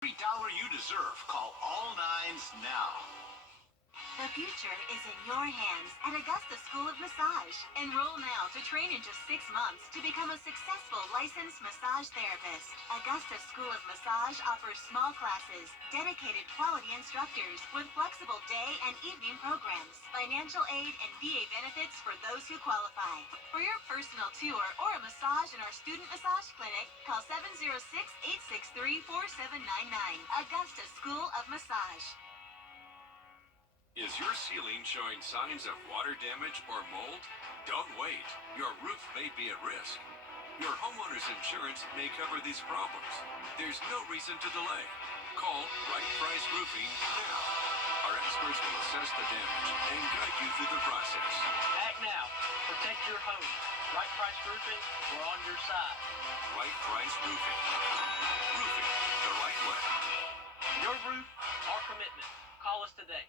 Every dollar you deserve. Call all nines now. The future is in your hands at Augusta School of Massage. Enroll now to train in just 6 months to become a successful licensed massage therapist. Augusta School of Massage offers small classes, dedicated quality instructors with flexible day and evening programs, financial aid, and VA benefits for those who qualify. For your personal tour or a massage in our student massage clinic, call 706-863-4799. Augusta School of Massage. Is your ceiling showing signs of water damage or mold? Don't wait. Your roof may be at risk. Your homeowner's insurance may cover these problems. There's no reason to delay. Call Right Price Roofing now. Our experts will assess the damage and guide you through the process. Act now. Protect your home. Right Price Roofing, we're on your side. Right Price Roofing. Roofing the right way. Your roof, our commitment. Call us today.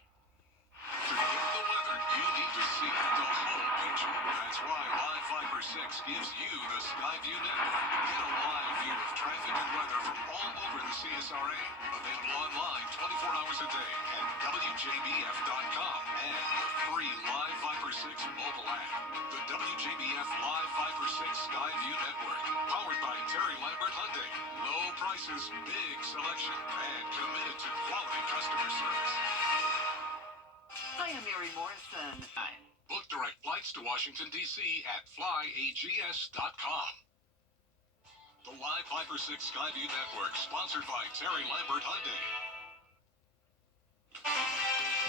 To get the weather, you need to see the whole picture. That's why Live Fiber 6 gives you the Skyview network. Get a live view of traffic and weather from all over the CSRA. Available online 24 hours a day at WJBF.com and the free Live Fiber 6 mobile app. The WJBF Live Fiber 6 Skyview network. Powered by Terry Lambert Hyundai. Low prices, big selection, and committed to quality customer service. I am Mary Morrison. Book direct flights to Washington, D.C. at flyags.com. The Live Fiber 6 Skyview Network, sponsored by Terry Lambert Hyundai.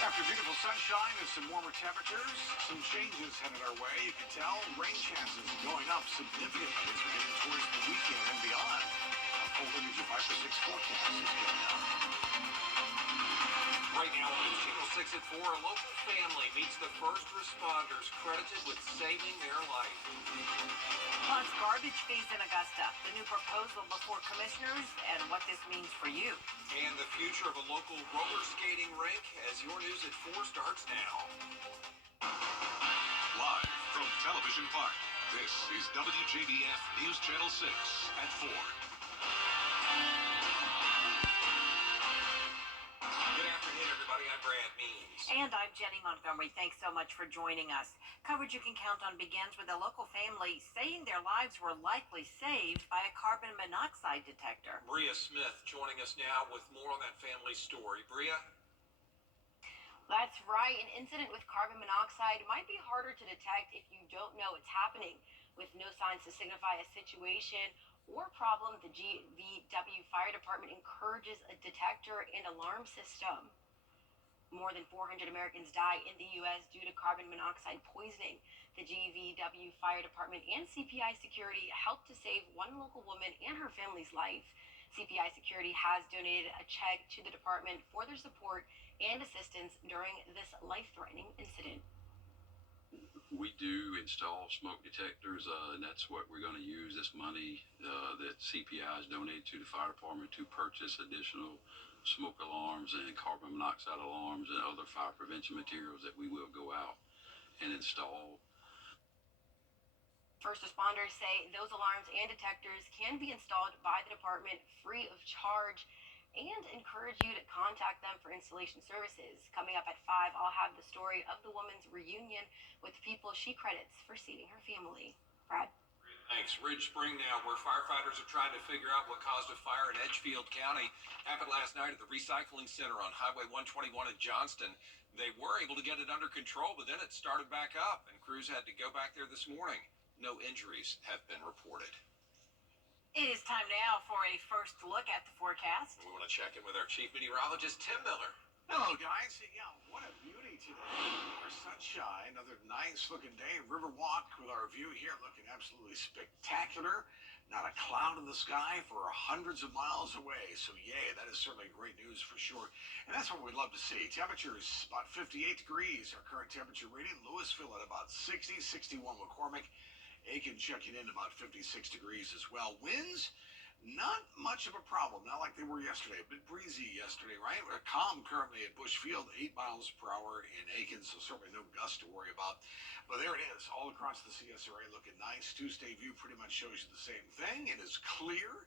After beautiful sunshine and some warmer temperatures, some changes headed our way. You can tell rain chances going up significantly as we're getting towards the weekend and beyond. A full image of 5 to 6 forecast is coming out. Right now on Channel 6 at 4, a local family meets the first responders credited with saving their life. Plus, garbage fees in Augusta, the new proposal before commissioners, and what this means for you. And the future of a local roller skating rink as your news at 4 starts now. Live from Television Park, this is WJBF News Channel 6 at 4. Good afternoon, everybody. I'm Brad Means. And I'm Jenny Montgomery. Thanks so much for joining us. Coverage you can count on begins with a local family saying their lives were likely saved by a carbon monoxide detector. Bria Smith joining us now with more on that family story. Bria? That's right. An incident with carbon monoxide might be harder to detect if you don't know it's happening. With no signs to signify a situation or problem, the GVW Fire Department encourages a detector and alarm system. More than 400 Americans die in the U.S. due to carbon monoxide poisoning. The GVW Fire Department and CPI Security helped to save one local woman and her family's life. CPI Security has donated a check to the department for their support and assistance during this life-threatening incident. We do install smoke detectors, and that's what we're going to use this money that CPI has donated to the fire department to purchase additional smoke alarms and carbon monoxide alarms and other fire prevention materials that we will go out and install. First responders say those alarms and detectors can be installed by the department free of charge and encourage you to contact them for installation services. Coming up at 5, I'll have the story of the woman's reunion with people she credits for saving her family. Brad? Thanks. Ridge Spring now, where firefighters are trying to figure out what caused a fire in Edgefield County. Happened last night at the recycling center on Highway 121 in Johnston. They were able to get it under control, but then it started back up, and crews had to go back there this morning. No injuries have been reported. It is time now for a first look at the forecast. We want to check in with our chief meteorologist, Tim Miller. Hello, guys. Yeah, what a beauty today. Our sunshine, another nice-looking day. Riverwalk with our view here looking absolutely spectacular. Not a cloud in the sky for hundreds of miles away. So, yay, that is certainly great news for sure. And that's what we'd love to see. Temperatures about 58 degrees. Our current temperature reading. Louisville at about 60, 61 McCormick. Aiken checking in about 56 degrees as well. Winds, not much of a problem, not like they were yesterday. A bit breezy yesterday, right? We're calm currently at Bushfield, 8 miles per hour in Aiken, so certainly no gusts to worry about. But there it is, all across the CSRA looking nice. Tuesday view pretty much shows you the same thing. It is clear.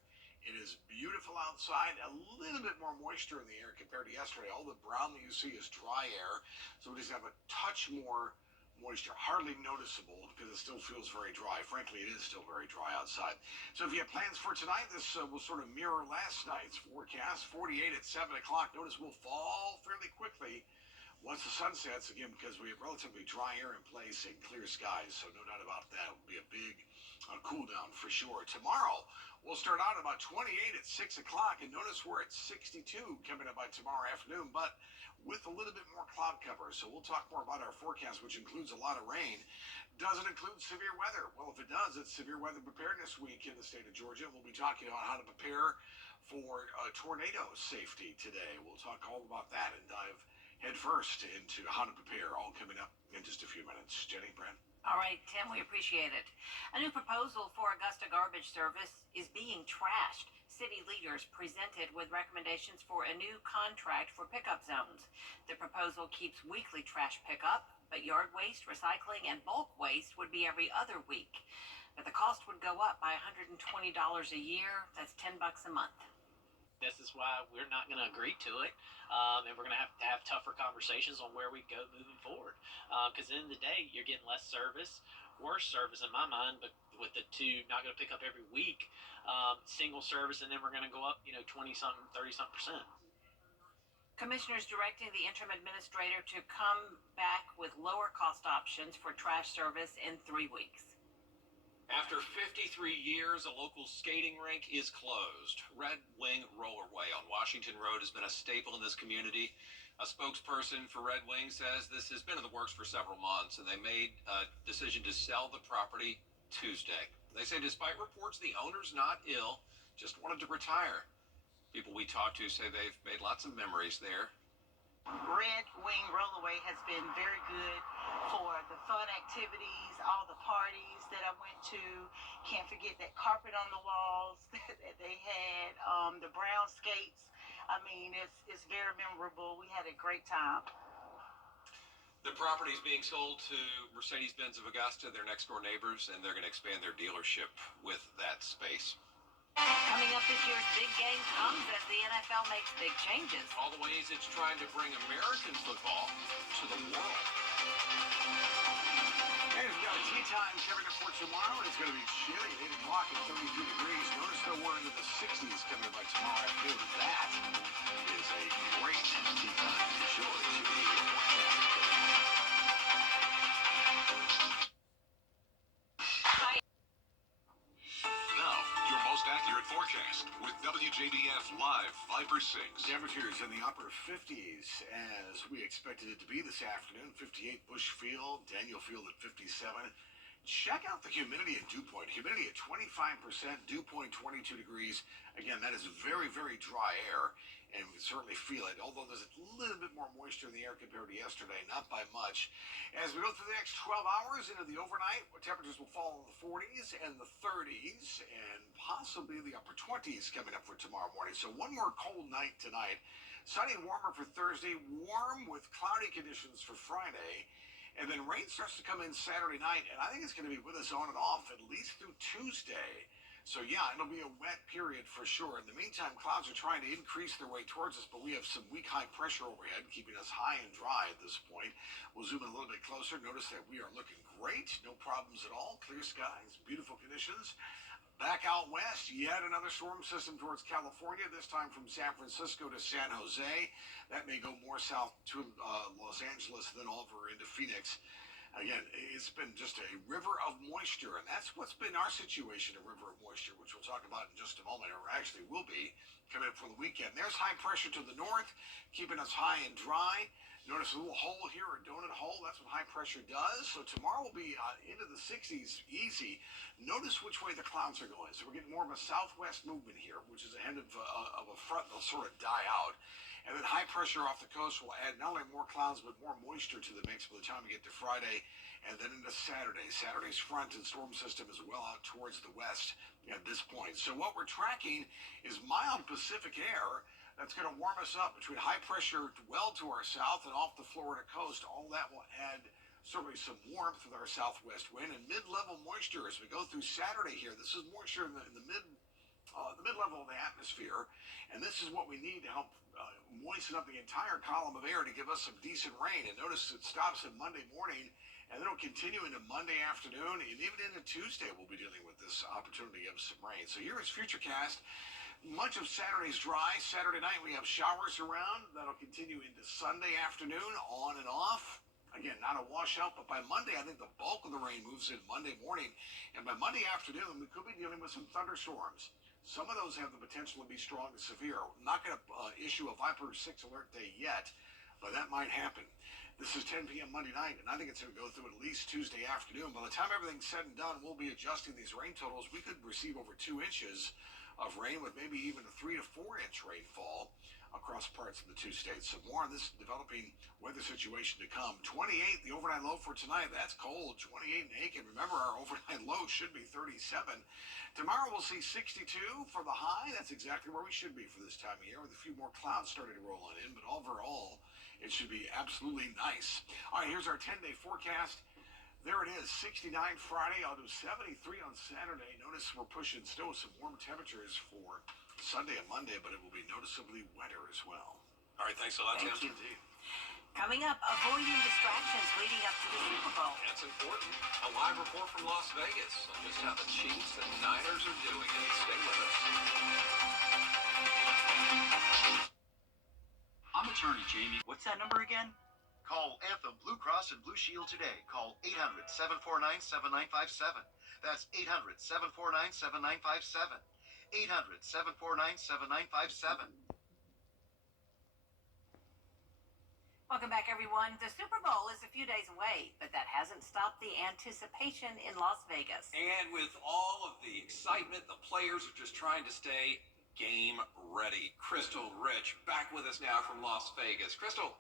It is beautiful outside, a little bit more moisture in the air compared to yesterday. All the brown that you see is dry air, so we just have a touch more moisture, hardly noticeable because it still feels very dry. Frankly, it is still very dry outside. So if you have plans for tonight, this will sort of mirror last night's forecast. 48 at 7 o'clock. Notice we'll fall fairly quickly once the sun sets, again, because we have relatively dry air in place and clear skies, so no doubt about that. It will be a big cool down for sure. Tomorrow, we'll start out about 28 at 6 o'clock, and notice we're at 62 coming up by tomorrow afternoon, but with a little bit more cloud cover. So we'll talk more about our forecast, which includes a lot of rain. Doesn't include severe weather. Well, if it does, it's Severe Weather Preparedness Week in the state of Georgia. We'll be talking about how to prepare for tornado safety today. We'll talk all about that and dive head first into how to prepare, all coming up in just a few minutes. Jenny, Brent? All right, Tim, we appreciate it. A new proposal for Augusta garbage service is being trashed. City leaders presented with recommendations for a new contract for pickup zones. The proposal keeps weekly trash pickup, but yard waste, recycling, and bulk waste would be every other week. But the cost would go up by $120 a year. That's $10 a month. This is why we're not going to agree to it, and we're going to have tougher conversations on where we go moving forward. Because at the end of the day, you're getting less service, worse service in my mind, but with the two not going to pick up every week, single service, and then we're going to go up, 20-something, 30-something%. Commissioners directing the interim administrator to come back with lower cost options for trash service in 3 weeks. After 53 years, a local skating rink is closed. Red Wing Rollerway on Washington Road has been a staple in this community. A spokesperson for Red Wing says this has been in the works for several months, and they made a decision to sell the property Tuesday. They say despite reports the owner's not ill, just wanted to retire. People we talked to say they've made lots of memories there. Red Wing Rollerway has been very good for the fun activities, all the parties that I went to. Can't forget that carpet on the walls that they had, the brown skates. I mean, it's very memorable. We had a great time. The property is being sold to Mercedes-Benz of Augusta, their next-door neighbors, and they're going to expand their dealership with that space. Coming up, this year's big game comes as the NFL makes big changes. All the ways it's trying to bring American football to the world. And we've got a tea time coming up for tomorrow. It's going to be chilly at 8 o'clock at 32 degrees. Notice that we're into the 60s coming up by tomorrow afternoon. That is a great tea time for sure. Now, your most accurate forecast with WJBF Live Viper 6. Temperatures in the upper 50s as we expected it to be this afternoon. 58 Bushfield, Daniel Field at 57. Check out the humidity at dew point. Humidity at 25%, dew point 22 degrees. Again, that is very, very dry air, and we certainly feel it, although there's a little bit more moisture in the air compared to yesterday, not by much. As we go through the next 12 hours into the overnight, temperatures will fall in the 40s and the 30s, and possibly the upper 20s coming up for tomorrow morning. So one more cold night tonight. Sunny and warmer for Thursday, warm with cloudy conditions for Friday. And then rain starts to come in Saturday night, and I think it's going to be with us on and off at least through Tuesday. So, yeah, it'll be a wet period for sure. In the meantime, clouds are trying to increase their way towards us, but we have some weak high pressure overhead, keeping us high and dry at this point. We'll zoom in a little bit closer. Notice that we are looking great. No problems at all. Clear skies, beautiful conditions. Back out west, yet another storm system towards California, this time from San Francisco to San Jose. That may go more south to Los Angeles than over into Phoenix. Again, it's been just a river of moisture, and that's what's been our situation, a river of moisture, which we'll talk about in just a moment, or actually will be coming up for the weekend. There's high pressure to the north, keeping us high and dry. Notice a little hole here, a donut hole. That's what high pressure does. So tomorrow will be into the 60s easy. Notice which way the clouds are going. So we're getting more of a southwest movement here, which is ahead of a front that'll sort of die out. And then high pressure off the coast will add not only more clouds, but more moisture to the mix by the time we get to Friday and then into Saturday. Saturday's front and storm system is well out towards the west at this point. So what we're tracking is mild Pacific air that's going to warm us up between high pressure well to our south and off the Florida coast. All that will add certainly some warmth with our southwest wind and mid-level moisture as we go through Saturday here. This is moisture in the mid the mid-level of the atmosphere, and this is what we need to help moisten up the entire column of air to give us some decent rain. And notice it stops at Monday morning, and then it'll continue into Monday afternoon, and even into Tuesday we'll be dealing with this opportunity of some rain. So here is Futurecast. Much of Saturday's dry. Saturday night we have showers around. That'll continue into Sunday afternoon, on and off. Again, not a washout, but by Monday, I think the bulk of the rain moves in Monday morning. And by Monday afternoon, we could be dealing with some thunderstorms. Some of those have the potential to be strong and severe. I'm not going to issue a Viper 6 alert day yet, but that might happen. This is 10 p.m. Monday night, and I think it's going to go through at least Tuesday afternoon. By the time everything's said and done, we'll be adjusting these rain totals. We could receive over 2 inches of rain with maybe even a 3 to 4 inch rainfall across parts of the two states. So more on this developing weather situation to come. 28, the overnight low for tonight. That's cold. 28 in Aiken. Remember, our overnight low should be 37. Tomorrow we'll see 62 for the high. That's exactly where we should be for this time of year, with a few more clouds starting to roll on in. But overall, it should be absolutely nice. All right, here's our 10-day forecast. There it is, 69 Friday. I'll do 73 on Saturday. Notice we're pushing still some warm temperatures for Sunday and Monday, but it will be noticeably wetter as well. All right, thanks a lot, Tim. Thank you. Coming up, avoiding distractions leading up to the Super Bowl. That's important. A live report from Las Vegas on just how the Chiefs and Niners are doing it. Stay with us. I'm attorney Jamie. What's that number again? Call Anthem Blue Cross and Blue Shield today. Call 800-749-7957. That's 800-749-7957. 800-749-7957. Welcome back, everyone. The Super Bowl is a few days away, but that hasn't stopped the anticipation in Las Vegas. And with all of the excitement, the players are just trying to stay game ready. Crystal Rich back with us now from Las Vegas. Crystal.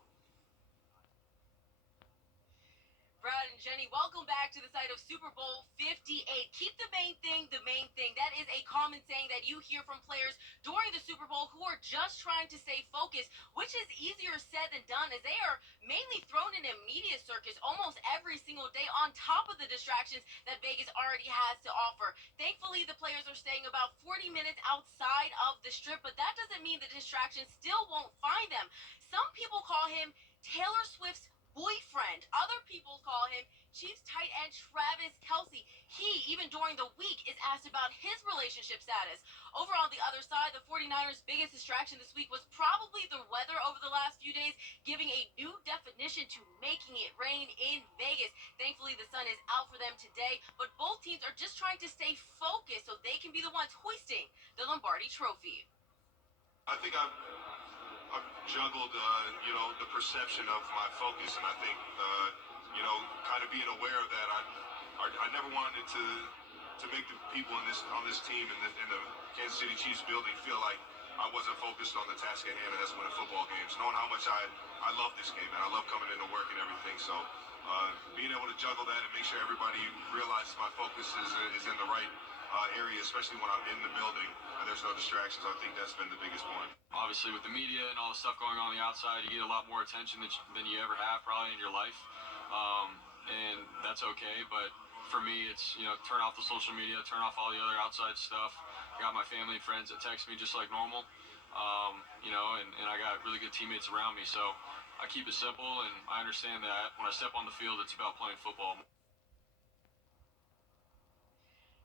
Brad and Jenny, welcome back to the site of Super Bowl 58. Keep the main thing the main thing. That is a common saying that you hear from players during the Super Bowl who are just trying to stay focused, which is easier said than done, as they are mainly thrown in a media circus almost every single day on top of the distractions that Vegas already has to offer. Thankfully, the players are staying about 40 minutes outside of the strip, but that doesn't mean the distractions still won't find them. Some people call him Taylor Swift's boyfriend. Other people call him Chiefs tight end Travis Kelce. He, even during the week, is asked about his relationship status. Over on the other side, the 49ers' biggest distraction this week was probably the weather over the last few days, giving a new definition to making it rain in Vegas. Thankfully, the sun is out for them today, but both teams are just trying to stay focused so they can be the ones hoisting the Lombardi Trophy. I think I've juggled, the perception of my focus, and I think, kind of being aware of that, I never wanted to make the people on this team in the Kansas City Chiefs building feel like I wasn't focused on the task at hand, and that's winning football games. Knowing how much I love this game, and I love coming into work and everything. So being able to juggle that and make sure everybody realizes my focus is in the right area, especially when I'm in the building and there's no distractions. I think that's been the biggest one. Obviously, with the media and all the stuff going on the outside, you get a lot more attention than you ever have probably in your life, and that's okay. But for me, it's turn off the social media, turn off all the other outside stuff. I got my family and friends that text me just like normal, and I got really good teammates around me. So I keep it simple, and I understand that when I step on the field, it's about playing football.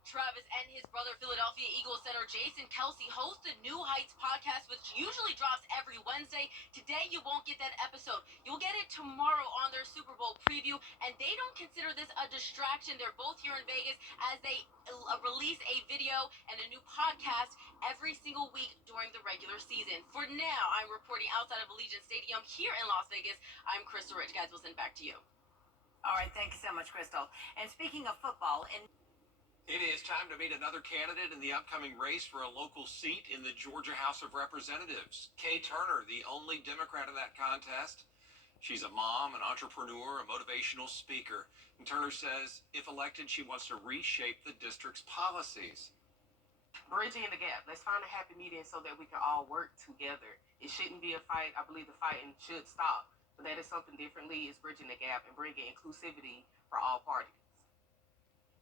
Travis and his brother, Philadelphia Eagles center Jason Kelce, host the New Heights podcast, which usually drops every Wednesday. Today, you won't get that episode. You'll get it tomorrow on their Super Bowl preview, and they don't consider this a distraction. They're both here in Vegas as they release a video and a new podcast every single week during the regular season. For now, I'm reporting outside of Allegiant Stadium here in Las Vegas. I'm Crystal Rich. Guys, we'll send back to you. All right, thank you so much, Crystal. And speaking of football, It is time to meet another candidate in the upcoming race for a local seat in the Georgia House of Representatives. Kay Turner, the only Democrat in that contest. She's a mom, an entrepreneur, a motivational speaker. And Turner says, if elected, she wants to reshape the district's policies. Bridging the gap. Let's find a happy medium so that we can all work together. It shouldn't be a fight. I believe the fighting should stop. But that is something differently. It's bridging the gap and bringing inclusivity for all parties.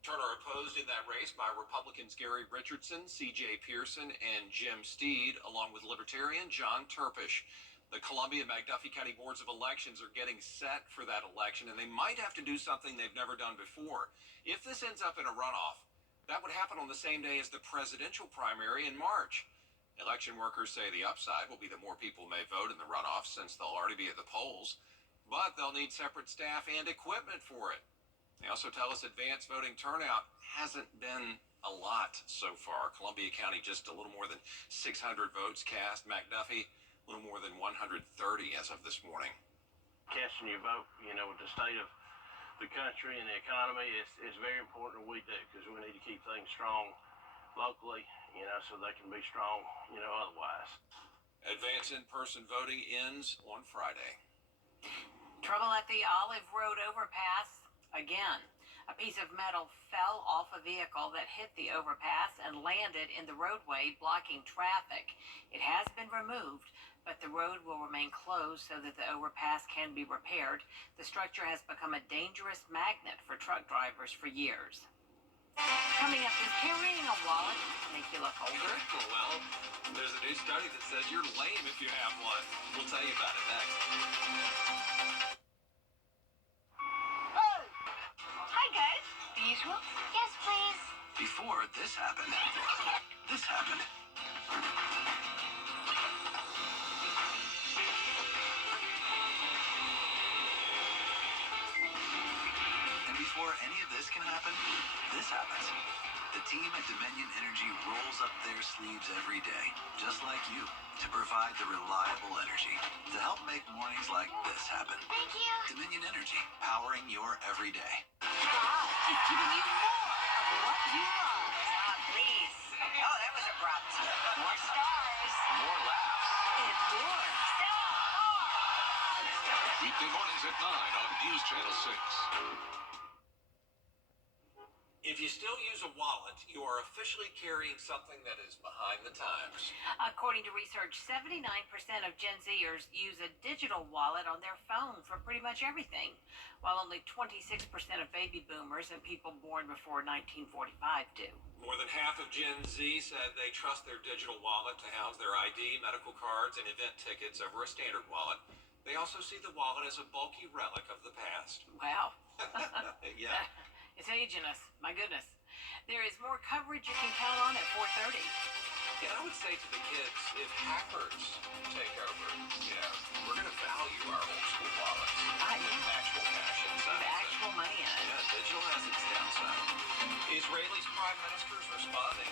Turner opposed in that race by Republicans Gary Richardson, C.J. Pearson, and Jim Steed, along with Libertarian John Turpish. The Columbia and McDuffie County Boards of Elections are getting set for that election, and they might have to do something they've never done before. If this ends up in a runoff, that would happen on the same day as the presidential primary in March. Election workers say the upside will be that more people may vote in the runoff since they'll already be at the polls, but they'll need separate staff and equipment for it. They also tell us advanced voting turnout hasn't been a lot so far. Columbia County just a little more than 600 votes cast. McDuffie, a little more than 130 as of this morning. Casting your vote, with the state of the country and the economy, it's very important we do, because we need to keep things strong locally, so they can be strong, otherwise. Advanced in-person voting ends on Friday. Trouble at the Olive Road overpass again. A piece of metal fell off a vehicle that hit the overpass and landed in the roadway, blocking traffic. It has been removed, but the road will remain closed so that the overpass can be repaired. The structure has become a dangerous magnet for truck drivers for years. Coming up, does carrying a wallet make you look older? Well, there's a new study that says you're lame if you have one. We'll tell you about it next. Hi, guys. The usual? Yes, please. Before this happened, this happened. And before any of this can happen, this happens. The team at Dominion Energy rolls up their sleeves every day, just like you, to provide the reliable energy to help make mornings like this happen. Thank you. Dominion Energy, powering your everyday. Wow, it's giving you more of what you love. Please. Oh, that was abrupt. More stars. More laughs. And more. Weekday mornings at 9 on News Channel 6. If you still use a wallet, you are officially carrying something that is behind the times. According to research, 79% of Gen Zers use a digital wallet on their phone for pretty much everything, while only 26% of baby boomers and people born before 1945 do. More than half of Gen Z said they trust their digital wallet to house their ID, medical cards, and event tickets over a standard wallet. They also see the wallet as a bulky relic of the past. Wow. Yeah. It's aging us. My goodness. There is more coverage you can count on at 4:30. And I would say to the kids, if hackers take over, we're going to value our old school wallets. Actual cash inside. The actual money in it. Yeah, digital has its downside. Israel's prime minister is responding